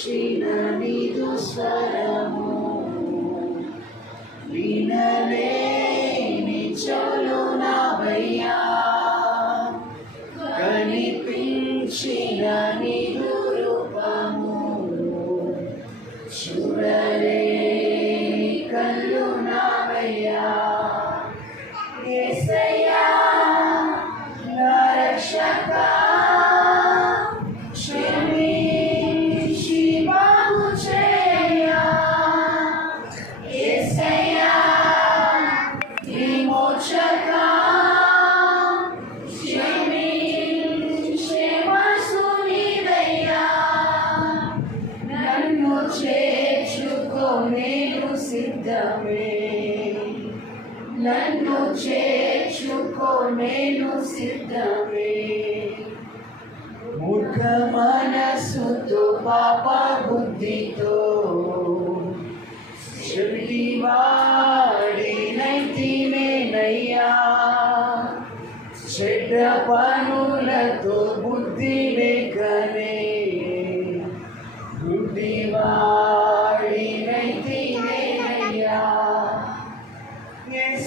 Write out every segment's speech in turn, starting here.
వచ్చిన నీదు స్వరము వినలేని చోలు నావయ్యా కనిపించిన నీదు రూపము చూడలే కళ్ళు నావయ్యా యేసయ్యా సిద్ధమే. నన్ను చేర్చుకో నేను సిద్ధమే. మూర్ఖ మనస్సుతో పాప బుద్ధితో చెవిటివాడి నైతినేనయ్యా చెడ్డ పనులతో బుద్ధి లేకనే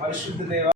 పరిశుద్ధ దేవ